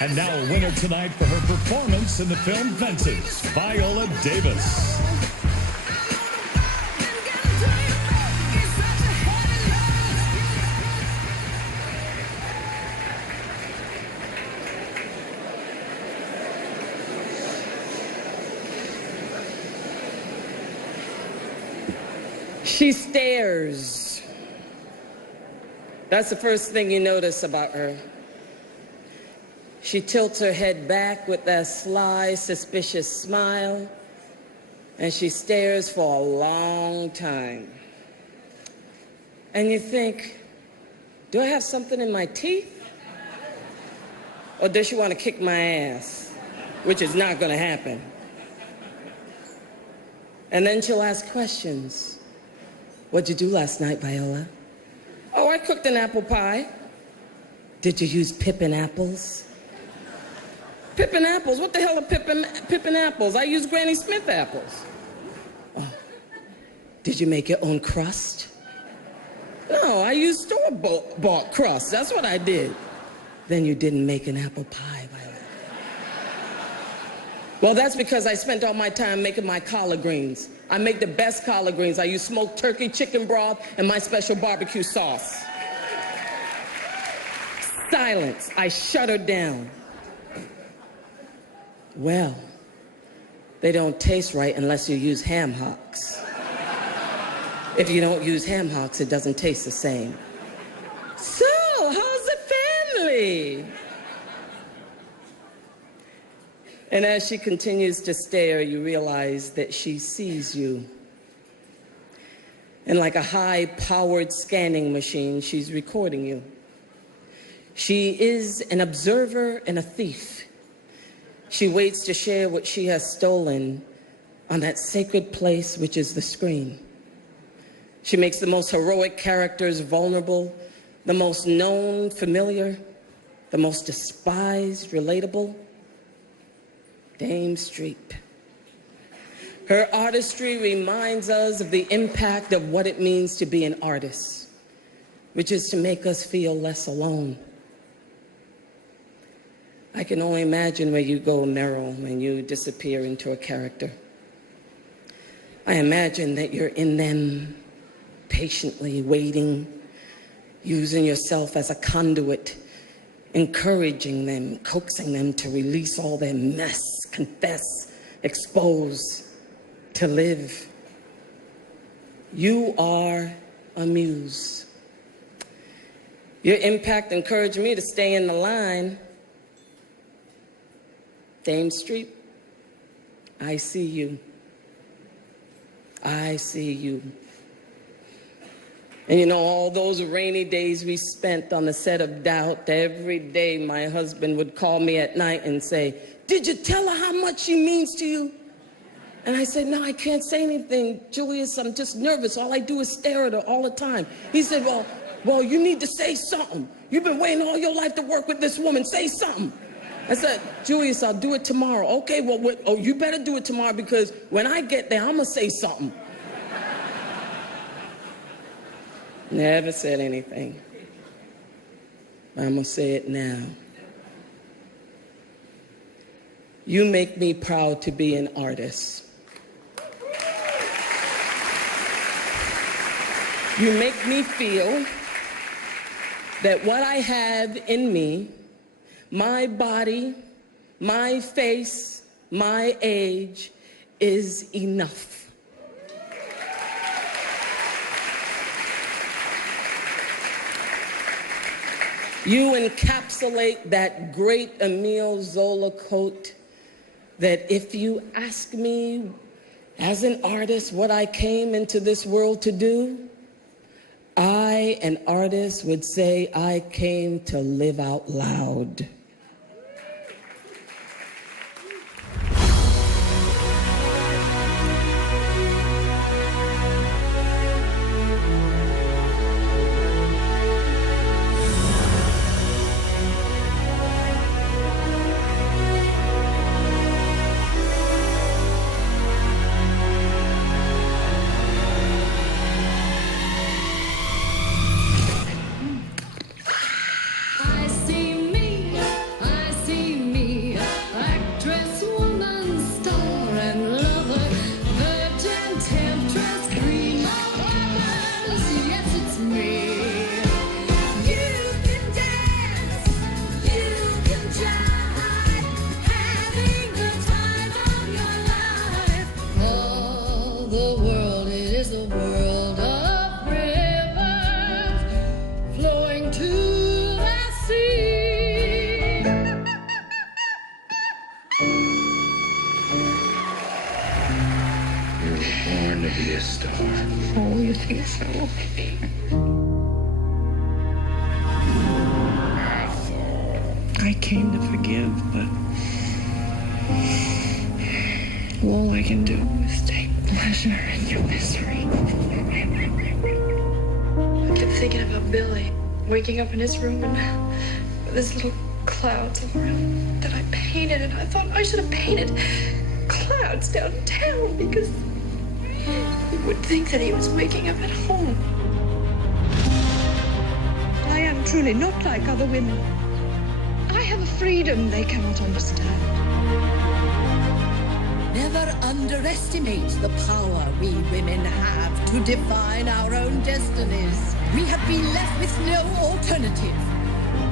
And now a winner tonight for her performance in the film Fences, Viola Davis. She stares. That's the first thing you notice about her. She tilts her head back with that sly, suspicious smile, and she stares for a long time. And you think, do I have something in my teeth? Or does she want to kick my ass? Which is not going to happen. And then she'll ask questions. What'd you do last night, Viola? Oh, I cooked an apple pie. Did you use pippin apples? Pippin apples? What the hell are pippin apples? I use Granny Smith apples. Oh. Did you make your own crust? No, I used store-bought crust. That's what I did. Then you didn't make an apple pie, Viola. Well, that's because I spent all my time making my collard greens. I make the best collard greens. I use smoked turkey, chicken broth, and my special barbecue sauce. Silence. I shut her down. Well, they don't taste right unless you use ham hocks. If you don't use ham hocks, it doesn't taste the same. So, how's the family? And as she continues to stare, you realize that she sees you. And like a high-powered scanning machine, she's recording you. She is an observer and a thief. She waits to share what she has stolen on that sacred place, which is the screen. She makes the most heroic characters vulnerable, the most known familiar, the most despised relatable. Dame Streep. Her artistry reminds us of the impact of what it means to be an artist, which is to make us feel less alone. I can only imagine where you go, Meryl, when you disappear into a character. I imagine that you're in them, patiently waiting, using yourself as a conduit, encouraging them, coaxing them to release all their mess, confess, expose, to live. You are a muse. Your impact encouraged me to stay in the line. Dame Streep, I see you. I see you. And you know, all those rainy days we spent on the set of Doubt, every day my husband would call me at night and say, "Did you tell her how much she means to you?" And I said, "No, I can't say anything, Julius. I'm just nervous. All I do is stare at her all the time." He said, well, you need to say something. You've been waiting all your life to work with this woman. Say something. I said, "Julius, I'll do it tomorrow." "Okay, well, you better do it tomorrow because when I get there, I'm going to say something." Never said anything. I'm going to say it now. You make me proud to be an artist. You make me feel that what I have in me, my body, my face, my age, is enough. You encapsulate that great Emile Zola quote that if you ask me as an artist what I came into this world to do, I, an artist, would say I came to live out loud. I see me. Oh, you think so? I came to forgive, but all I can do is take pleasure in your misery. I kept thinking about Billy, waking up in his room and with his little clouds all around that I painted, and I thought I should have painted clouds downtown because he would think that he was waking up at home. I am truly not like other women. I have a freedom they cannot understand. Never underestimate the power we women have to define our own destinies. We have been left with no alternative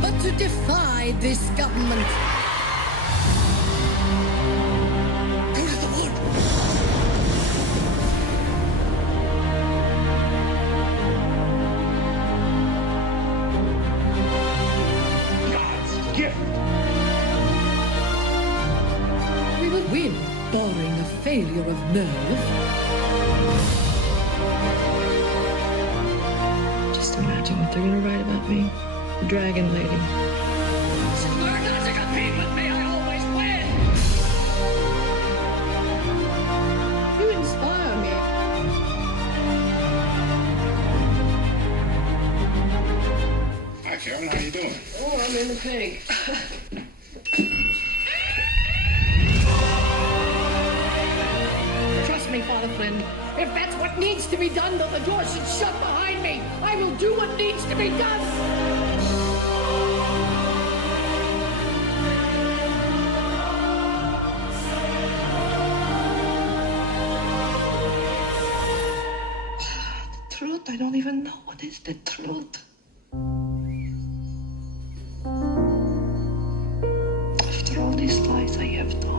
but to defy this government. Go to the wood. God's gift. We will win, barring a failure of nerve. Just imagine what they're going to write about me. The Dragon Lady. Learn not to compete with me, I always win! You inspire me. Hi, Carolyn. How you doing? Oh, I'm in the pig. Trust me, Father Flynn. If that's what needs to be done, though the door should shut behind me, I will do what needs to be done. The truth, I don't even know what is the truth. After all these lies I have told.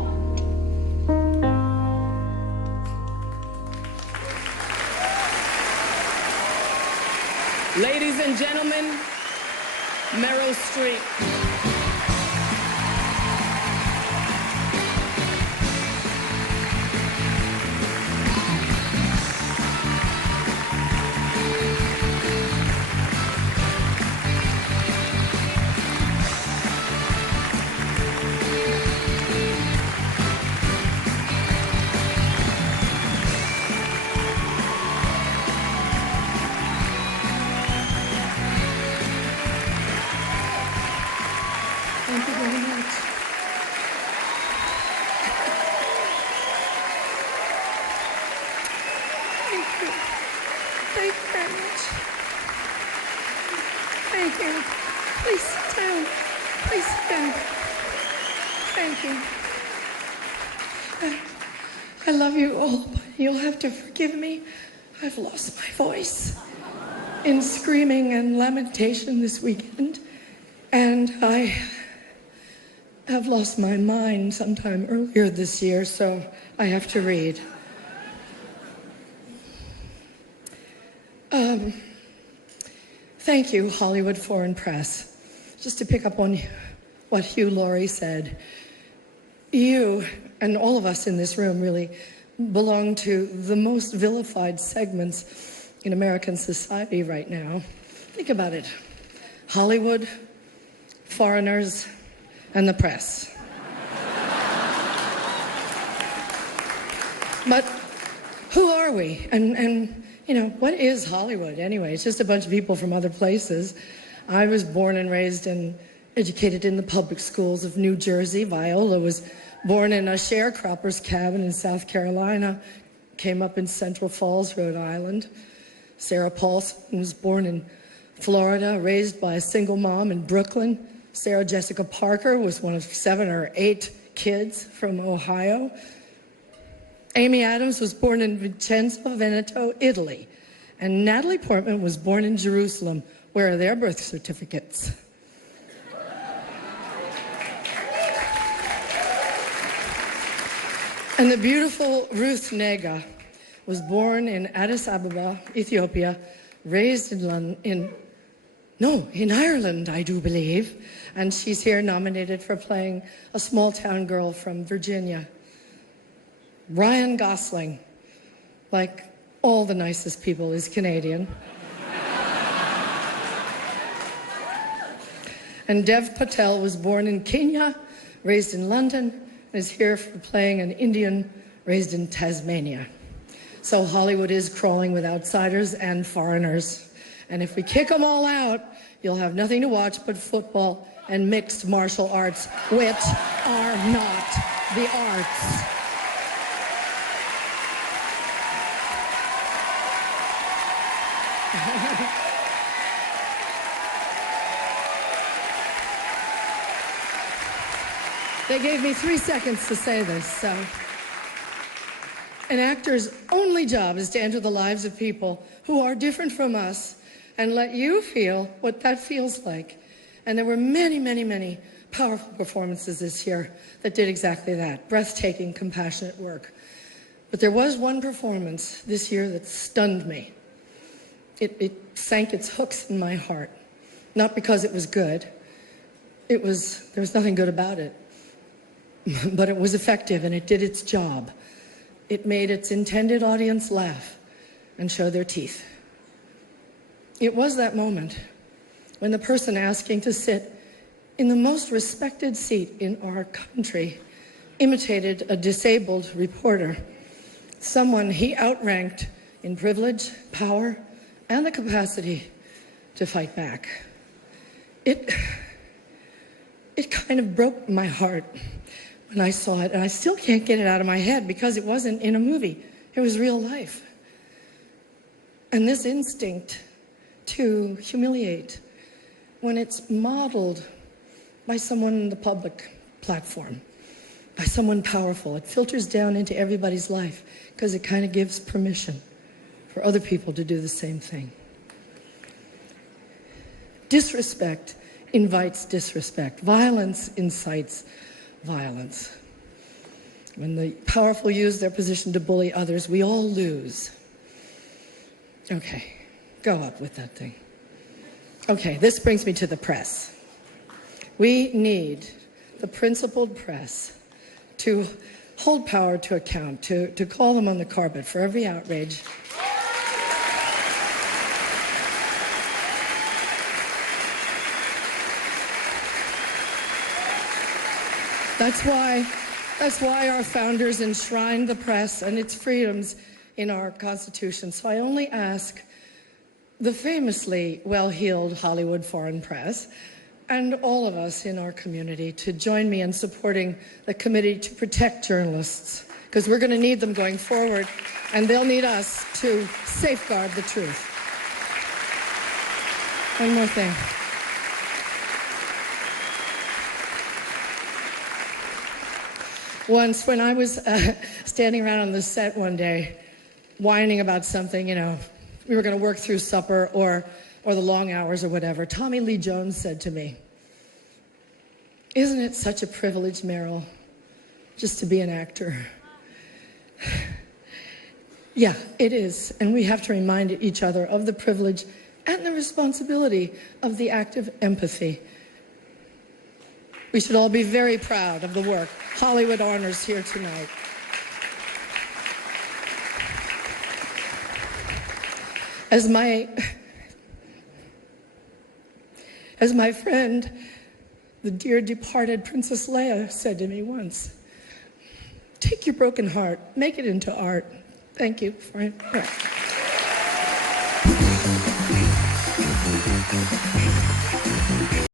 Ladies and gentlemen, Meryl Streep. Thank you very much. Thank you. Thank you very much. Thank you. Please sit down. Please sit down. Thank you. I love you all, but you'll have to forgive me. I've lost my voice in screaming and lamentation this weekend, and I have lost my mind sometime earlier this year, so I have to read. Thank you, Hollywood Foreign Press. Just to pick up on what Hugh Laurie said, you and all of us in this room really belong to the most vilified segments in American society right now. Think about it. Hollywood, foreigners, and the press. But who are we? And you know, what is Hollywood anyway? It's just a bunch of people from other places. I was born and raised and educated in the public schools of New Jersey. Viola was born in a sharecropper's cabin in South Carolina, came up in Central Falls, Rhode Island. Sarah Paulson was born in Florida, raised by a single mom in Brooklyn. Sarah Jessica Parker was one of 7 or 8 kids from Ohio. Amy Adams was born in Vicenza, Veneto, Italy. And Natalie Portman was born in Jerusalem. Where are their birth certificates? And the beautiful Ruth Nega was born in Addis Ababa, Ethiopia, raised in Ireland, I do believe. And she's here nominated for playing a small-town girl from Virginia. Ryan Gosling, like all the nicest people, is Canadian. And Dev Patel was born in Kenya, raised in London, and is here for playing an Indian raised in Tasmania. So Hollywood is crawling with outsiders and foreigners. And if we kick them all out, you'll have nothing to watch but football and mixed martial arts, which are not the arts. They gave me 3 seconds to say this, so. An actor's only job is to enter the lives of people who are different from us and let you feel what that feels like. And there were many, many, many powerful performances this year that did exactly that. Breathtaking, compassionate work. But there was one performance this year that stunned me. It sank its hooks in my heart. Not because it was good. There was nothing good about it. But it was effective and it did its job. It made its intended audience laugh and show their teeth. It was that moment when the person asking to sit in the most respected seat in our country imitated a disabled reporter, someone he outranked in privilege, power, and the capacity to fight back. It kind of broke my heart when I saw it, and I still can't get it out of my head because it wasn't in a movie. It was real life. And this instinct to humiliate, when it's modeled by someone in the public platform, by someone powerful, it filters down into everybody's life because it kind of gives permission for other people to do the same thing. Disrespect invites disrespect. Violence incites violence. When the powerful use their position to bully others, we all lose. Okay, go up with that thing. Okay, this brings me to the press. We need the principled press to hold power to account, to call them on the carpet for every outrage. That's why our founders enshrined the press and its freedoms in our Constitution. So I only ask the famously well-heeled Hollywood foreign press and all of us in our community to join me in supporting the Committee to Protect Journalists, because we're going to need them going forward, and they'll need us to safeguard the truth. One more thing. Once, when I was standing around on the set one day, whining about something, we were going to work through supper or the long hours or whatever, Tommy Lee Jones said to me, "Isn't it such a privilege, Meryl, just to be an actor?" Yeah, it is. And we have to remind each other of the privilege and the responsibility of the act of empathy. We should all be very proud of the work Hollywood honors here tonight. As my friend, the dear departed Princess Leia, said to me once, "Take your broken heart, make it into art." Thank you for it.